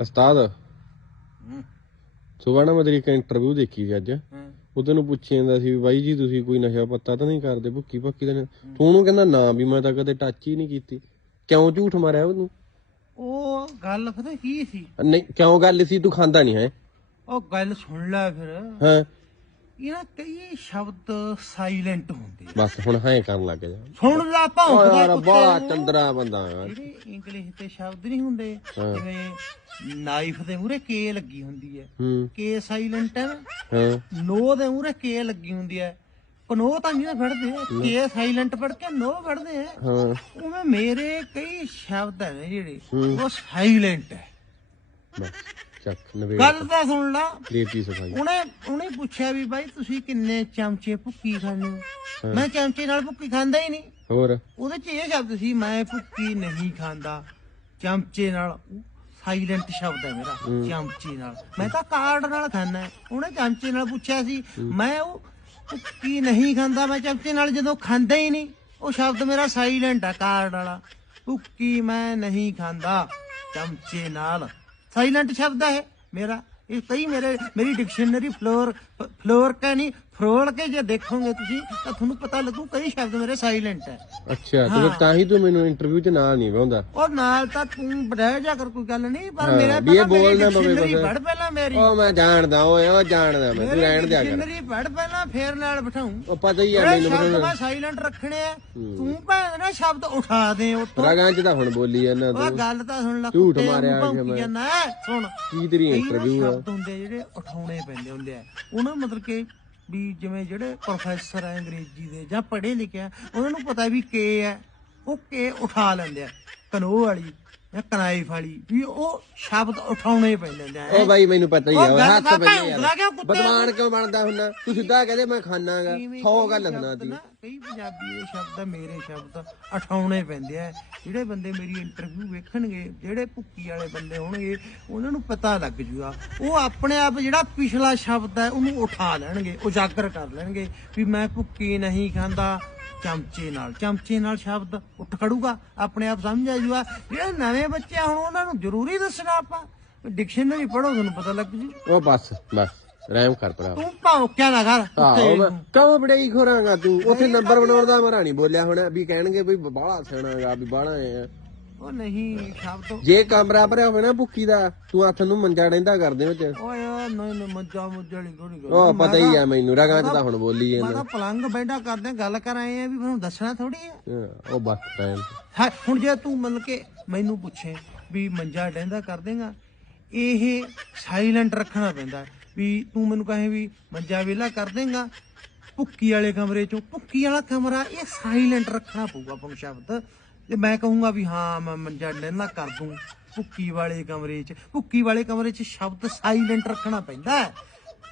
ਉਸਤਾਦ ਹੂੰ। ਸੁਬਾਹ ਨਾ ਮੈਂ ਤੇਰੀ ਇੱਕ ਇੰਟਰਵਿਊ ਦੇਖੀ ਸੀ ਅੱਜ। ਹੂੰ। ਉਹ ਤੈਨੂੰ ਪੁੱਛੀ ਜਾਂਦਾ ਸੀ ਵੀ ਬਾਈ ਜੀ ਤੁਸੀਂ ਕੋਈ ਨਸ਼ਾ ਪੱਤਾ ਤਾਂ ਨਹੀਂ ਕਰਦੇ ਭੁੱਕੀ ਭੱਕੀ ਦਾ ਨਹੀਂ। ਤੂੰ ਉਹਨੂੰ ਕਹਿੰਦਾ ਨਾ ਵੀ ਮੈਂ ਤਾਂ ਕਦੇ ਟੱਚ ਹੀ ਨਹੀਂ ਕੀਤੀ। ਕਿਉਂ ਝੂਠ ਮਾਰਿਆ ਉਹਨੂੰ? ਉਹ ਗੱਲ ਪਤਾ ਕੀ ਸੀ? ਨਹੀਂ ਕਿਉਂ ਗੱਲ ਸੀ? ਤੂੰ ਖਾਂਦਾ ਨਹੀਂ ਹੈ। ਉਹ ਗੱਲ ਸੁਣ ਲੈ ਫਿਰ। ਹਾਂ। ਇਹਨਾਂ ਕਈ ਸ਼ਬਦ ਸਾਇਲੈਂਟ ਹੁੰਦੇ ਆ। ਬਸ ਹੁਣ ਹਾਂ ਕਰਨ ਲੱਗ ਜਾ ਸੁਣ ਲੈ ਓ ਭੌਂਕਦਾ ਯਾਰ ਬੜਾ ਕੁੱਤੇ ਨੂੰ। ਚੰਦਰਾ ਬੰਦਾ ਯਾਰ ਜਿਹੜੇ ਇੰਗਲਿਸ਼ ਦੇ ਸ਼ਬਦ ਨਹੀਂ ਹੁੰਦੇ ਹਾਂ। ਜਿਵੇਂ ਨਾਈਫ ਦੇ ਮੂਰੇ ਕੇ ਲੱਗੀ ਹੁੰਦੀ ਹੈ। ਹੂੰ। ਕੇ ਸਾਇਲੈਂਟ ਹੈ ਨਾ? ਹਾਂ। ਨੋ ਦੇ ਮੂਰੇ ਕੇ ਲੱਗੀ ਹੁੰਦੀ ਹੈ। ਕਨੋ ਤਾਂ ਨਹੀਂ ਫੜਦੇ। ਕੇ ਸਾਇਲੈਂਟ ਪੜ ਕੇ ਨੋ ਫੜਦੇ ਆ। ਹਾਂ। ਉਵੇਂ ਮੇਰੇ ਕਈ ਸ਼ਬਦ ਹੈ ਨੇ ਜਿਹੜੇ। ਉਹ ਸਾਇਲੈਂਟ ਹੈ। ਬਸ। ਚੱਕ ਨਵੇਂ ਗੱਲ ਤਾਂ ਸੁਣ ਲਾ। ਦੇਤੀ ਸਫ਼ਾਈ। ਉਹਨੇ ਉਹਨੇ ਪੁੱਛਿਆ ਵੀ ਬਾਈ ਤੁਸੀਂ ਕਿੰਨੇ ਚਮਚੇ ਭੁੱਕੀ ਖਾਂਦੇ ਹੋ? ਮੈਂ ਚਮਚੇ ਨਾਲ ਭੁੱਕੀ ਖਾਂਦਾ ਹੀ ਨਹੀਂ। ਹੋਰ? ਉਹਦੇ ਚ ਇਹ ਸ਼ਬਦ ਸੀ ਮੈਂ ਭੁੱਕੀ ਨਹੀਂ ਖਾਂਦਾ। ਚਮਚੇ ਨਾਲ ਸਾਇਲੈਂਟ ਸ਼ਬਦ ਹੈ ਮੇਰਾ ਚਮਚੇ ਨਾਲ। ਮੈਂ ਤਾਂ ਕਾਰਡ ਨਾਲ ਖਾਂਦਾ। ਉਹਨੇ ਚਮਚੇ ਨਾਲ ਪੁੱਛਿਆ ਸੀ ਮੈਂ ਉਹ ਭੁੱਕੀ ਨਹੀਂ ਖਾਂਦਾ ਮੈਂ ਚਮਚੇ ਨਾਲ ਜਦੋਂ ਖਾਂਦਾ ਹੀ ਨਹੀਂ। ਉਹ ਸ਼ਬਦ ਮੇਰਾ ਸਾਇਲੈਂਟ ਹੈ ਕਾਰਡ ਵਾਲਾ। ਭੁੱਕੀ ਮੈਂ ਨਹੀਂ ਖਾਂਦਾ ਚਮਚੇ ਨਾਲ। ਸਾਇਲੈਂਟ ਸ਼ਬਦ ਹੈ ਮੇਰਾ। ਇਹ ਕਈ ਮੇਰੇ ਮੇਰੀ ਡਿਕਸ਼ਨਰੀ ਫਲੋਰ ਫਲੋਰ ਕਾ ਨਹੀਂ ਫਰੋਲ ਕੇ ਜੇ ਦੇਖੋਗੇ ਤੁਸੀਂ ਤਾਂ ਤੁਹਾਨੂੰ ਪਤਾ ਲੱਗੂ ਕਈ ਸ਼ਬਦ ਮੇਰੇ ਸਾਇਲੈਂਟ ਹੈ। ਅੱਛਾ ਤੇ ਤਾਂ ਹੀ ਤੂੰ ਮੈਨੂੰ ਇੰਟਰਵਿਊ 'ਚ ਨਾਲ ਨਹੀਂ ਵਾਉਂਦਾ ਔਰ ਨਾਲ ਤਾਂ ਤੂੰ ਰਹਿ ਜਾ ਕਰ ਕੋਈ ਗੱਲ ਨਹੀਂ ਪਰ ਮੇਰਾ ਵੀ ਇਹ ਮੇਰੀ ਬੋਲਣਾ ਪਵੇ ਬਸ। ਪੜ੍ਹ ਪਹਿਲਾਂ ਮੇਰੀ। ਉਹ ਮੈਂ ਜਾਣਦਾ ਓਏ ਉਹ ਜਾਣਦਾ ਮੈਂ ਤੂੰ ਰਹਿਣ ਦਿਆ ਕਰ। ਡਿਕਸ਼ਨਰੀ ਪੜ੍ਹ ਪਹਿਲਾਂ ਫੇਰ ਨਾਲ ਬਿਠਾਉਂ। ਉਹ ਪਤਾ ਹੀ ਆ ਮੈਨੂੰ ਸ਼ਬਦ ਮੈਂ ਸਾਇਲੈਂਟ ਰੱਖਣੇ ਆ ਤੂੰ ਭੈਣ ਨਾ ਸ਼ਬਦ ਉਠਾ ਦੇ ਉੱਤੋਂ। ਰਗਾਂ 'ਚ ਤਾਂ ਹੁਣ ਬੋਲੀ ਜਾਂਦਾ ਉਹ ਤੂੰ। ਗੱਲ ਤਾਂ ਸੁਣ ਲੈ ਝੂਠ ਮਾਰਿਆ ਕਿ ਮੈਂ। ਸੁਣ। ਕੀ ਤੇਰੀ ਇੰਟਰਵਿਊ ਆ? ਸ਼ਬਦ ਹੁੰਦੇ ਆ ਜਿਹੜੇ ਉਠਾਉਣੇ ਪੈਂਦੇ ਹੁੰਦੇ ਆ। ਉਹਨਾਂ ਮਤਲਬ ਕਿ ਵੀ ਜਿਵੇਂ ਜਿਹੜੇ ਪ੍ਰੋਫੈਸਰ ਆ ਅੰਗਰੇਜ਼ੀ ਦੇ ਜਾਂ ਪੜ੍ਹੇ ਲਿਖੇ ਆ, ਉਹਨਾਂ ਨੂੰ ਪਤਾ ਵੀ ਕੇ ਹੈ, ਉਹ ਕੇ ਉਠਾ ਲੈਂਦੇ ਆ। ਕਨੋ ਵਾਲੀ ਜਾਂ ਕਨਾਈਫ ਵਾਲੀ ਵੀ ਉਹ ਸ਼ਬਦ ਉਠਾਉਣੇ ਪੈਂਦੇ ਆ। ਉਹ ਬਾਈ ਮੈਨੂੰ ਪਤਾ ਹੀ ਆ ਹੱਥ ਤਾਂ ਪੈ ਭੌਂਕਦਾ ਕਿਉਂ ਯਾਰ ਬਦਮਾਨ ਕਿਉਂ ਬਣਦਾ ਹੁੰਦਾ? ਤੂੰ ਸਿੱਧਾ ਕਹਦੇ ਮੈਂ ਖਾਣਾਗਾ ਕਿਵੇਂ 100 ਕਈ ਗੱਲ ਸੁਣਾਤੀ ਨਾ, ਕਈ ਪੰਜਾਬੀ ਦੇ ਸ਼ਬਦ ਮੇਰੇ ਸ਼ਬਦ ਉਠਾਉਣੇ ਪੈਂਦੇ ਆ। ਜਿਹੜੇ ਬੰਦੇ ਮੇਰੀ ਇੰਟਰਵਿਊ ਵੇਖਣਗੇ ਜਿਹੜੇ ਭੁੱਕੀ ਵਾਲੇ ਬੰਦੇ ਹੋਣਗੇ ਉਹਨਾਂ ਨੂੰ ਪਤਾ ਲੱਗ ਜੂਗਾ। ਉਹ ਆਪਣੇ ਆਪ ਜਿਹੜਾ ਪਿਛਲਾ ਸ਼ਬਦ ਹੈ ਉਹਨੂੰ ਉਠਾ ਲੈਣਗੇ ਉਜਾਗਰ ਕਰ ਲੈਣਗੇ ਵੀ ਮੈਂ ਭੁੱਕੀ ਨਹੀਂ ਖਾਂਦਾ ਚਮਚੇ ਨਾਲ ਚਮਚੇ ਨਾਲ ਸ਼ਬਦ ਉੱਠ ਖੜੂਗਾ ਆਪਣੇ ਆਪ ਸਮਝ ਆ ਜੂਗਾ ਜਿਹੜੇ ਨਵੇਂ ਬੱਚੇ ਆ ਹੁਣ ਉਹਨਾਂ ਨੂੰ ਜ਼ਰੂਰੀ ਦੱਸਣਾ ਆਪਾਂ। ਡਿਕਸ਼ਨਰੀ ਪੜੋ ਤੁਹਾਨੂੰ ਪਤਾ ਲੱਗ ਜੂ। ਉਹ ਬਸ ਬਸ ਰਹਿਮ ਕਰ ਭਰਾ। ਤੂੰ ਭੌਂਕਿਆ ਨਾ ਕਰ ਆਹੋ। ਕਿਉਂ ਬੜਾਈ ਖੋਰਾਂਗਾ ਤੂੰ? ਉੱਥੇ ਨੰਬਰ ਬਣਾਉਣ ਦਾ ਮਰਾ ਨਹੀਂ ਬੋਲਿਆ ਹੋਣਾ ਵੀ ਕਹਿਣਗੇ ਵੀ ਬਾਹਲਾ ਸਿਆਣਾਗਾ ਵੀ ਬਾਹਲਾ ਐ ਉਹ ਨਹੀਂ ਸ਼ਬਦ ਜੇ ਕਮਰਾ ਭਰਿਆ ਹੋਵੇ ਨਾ ਭੁੱਕੀ ਦਾ ਤੂੰ ਹੱਥ ਨੂੰ ਮੰਜਾ ਡੈਂਦਾ ਕਰਦੇ ਵਿੱਚ। ਓਏ ਓਏ ਨਹੀਂ ਨਹੀਂ ਮੱਜਾ ਮੁੱਜੜੀ ਕੋਈ ਗੱਲ ਉਹ ਪਤਾ ਹੀ ਆ ਮੈਨੂੰ ਰਗਾਂ 'ਚ ਤਾਂ ਹੁਣ ਬੋਲੀ ਮੈਂ ਤਾਂ ਪਲੰਗ ਬੈਠਾ ਕਰਦੇ ਗੱਲ ਕਰ ਆਏ ਆ ਵੀ ਤੁਹਾਨੂੰ ਦੱਸਣਾ ਥੋੜੀ ਆ। ਹਾਂ, ਉਹ ਬਸ ਟਾਈਮ ਹਾਂ, ਹੁਣ ਜੇ ਤੂੰ ਮਤਲਬ ਕਿ ਮੈਨੂੰ ਪੁੱਛੇ ਵੀ ਮੰਜਾ ਡੈਂਦਾ ਕਰ ਦੇਗਾ ਇਹ ਸਾਇਲੈਂਟ ਰੱਖਣਾ ਪੈਂਦਾ। ਵੀ ਤੂੰ ਮੈਨੂੰ ਕਹੇ ਵੀ ਮੰਜਾ ਵੇਲਾ ਕਰ ਦੇਗਾ ਭੁੱਕੀ ਵਾਲੇ ਕਮਰੇ ਚੋਂ ਭੁੱਕੀ ਵਾਲਾ ਕਮਰਾ ਇਹ ਸਾਇਲੈਂਟ ਰੱਖਣਾ ਪਊਗਾ ਆਪਾਂ ਨੂੰ ਸ਼ਬਦ। ਜੇ ਮੈਂ ਕਹੂੰਗਾ ਵੀ ਹਾਂ ਮੈਂ ਮੰਜਾ ਡੈਂਦਾ ਕਰ ਦੂੰ। ਭੁੱਕੀ ਵਾਲੇ ਕਮਰੇ 'ਚ, ਭੁੱਕੀ ਵਾਲੇ ਕਮਰੇ 'ਚ ਸ਼ਬਦ ਸਾਇਲੈਂਟ ਰੱਖਣਾ ਪੈਂਦਾ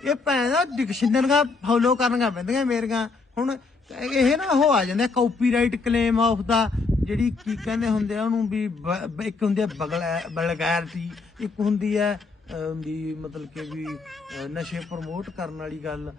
ਇਹ ਭੈਣ ਦਾ ਡਿਕਸ਼ਨਰੀਆਂ ਫੋਲੋ ਕਰਨੀਆਂ ਪੈਂਦੀਆਂ ਮੇਰੀਆਂ। ਹੁਣ ਇਹ ਨਾ ਉਹ ਆ ਜਾਂਦੇ ਕਾਪੀਰਾਈਟ ਕਲੇਮ ਆਫ ਦਾ ਜਿਹੜੀ ਕੀ ਕਹਿੰਦੇ ਹੁੰਦੇ ਆ ਉਹਨੂੰ ਵੀ ਬ- ਬ- ਇੱਕ ਹੁੰਦੀ ਹੈ ਬਲਗੈਰਿਟੀ ਇੱਕ ਹੁੰਦੀ ਹੈ ਵੀ ਮਤਲਬ ਕਿ ਵੀ ਨਸ਼ੇ ਪ੍ਰਮੋਟ ਕਰਨ ਵਾਲੀ ਗੱਲ।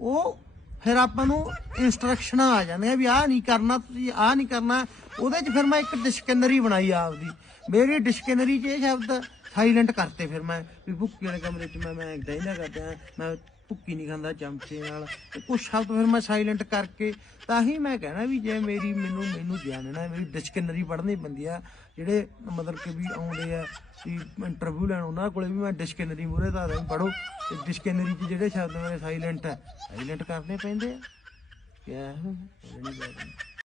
ਉਹ ਫਿਰ ਆਪਾਂ ਨੂੰ ਇਨਸਟਰਕਸ਼ਨਾਂ ਆ ਜਾਂਦੀਆਂ ਵੀ ਆਹ ਨਹੀਂ ਕਰਨਾ, ਤੁਸੀਂ ਆਹ ਨਹੀਂ ਕਰਨਾ। ਉਹਦੇ 'ਚ ਫਿਰ ਮੈਂ ਇੱਕ ਡਿਕਸ਼ਨਰੀ ਬਣਾਈ ਆਪਦੀ। ਮੇਰੀ ਡਿਕਸ਼ਨਰੀ 'ਚ ਇਹ ਸ਼ਬਦ ਸਾਇਲੈਂਟ ਕਰਤੇ ਫਿਰ ਮੈਂ, ਵੀ ਭੁੱਕੀ ਵਾਲੇ ਕਮਰੇ 'ਚ ਮੈਂ ਮੈਂ ਡੈਨਾ ਕਰਦਾ, ਮੈਂ ਭੁੱਕੀ ਨਹੀਂ ਖਾਂਦਾ ਚਮਚੇ ਨਾਲ। ਤੇ ਕੁਝ ਸ਼ਬਦ ਫਿਰ ਮੈਂ ਸਾਇਲੈਂਟ ਕਰਕੇ, ਤਾਂ ਹੀ ਮੈਂ ਕਹਿਣਾ ਵੀ ਜੇ ਮੇਰੀ ਮੈਨੂੰ ਮੈਨੂੰ ਜਾਣਨਾ ਮੇਰੀ ਡਿਕਸ਼ਨਰੀ ਪੜ੍ਹਨੀ ਪੈਂਦੀ ਆ, ਜਿਹੜੇ ਮਤਲਬ ਕਿ ਵੀ ਆਉਂਦੇ ਆ, ਵੀ ਇੰਟਰਵਿਊ ਲੈਣ, ਉਹਨਾਂ ਕੋਲੇ ਵੀ ਮੈਂ ਡਿਕਸ਼ਨਰੀ ਮੂਰੇ ਤਾਂ ਪੜੋ ਤੇ ਡਿਕਸ਼ਨਰੀ 'ਚ ਜਿਹੜੇ ਸ਼ਬਦ ਮੇਰੇ ਸਾਇਲੈਂਟ ਹੈ ਸਾਇਲੈਂਟ ਕਰਨੇ ਪੈਂਦੇ ਆ। ਕਿਆ? ਹੈ?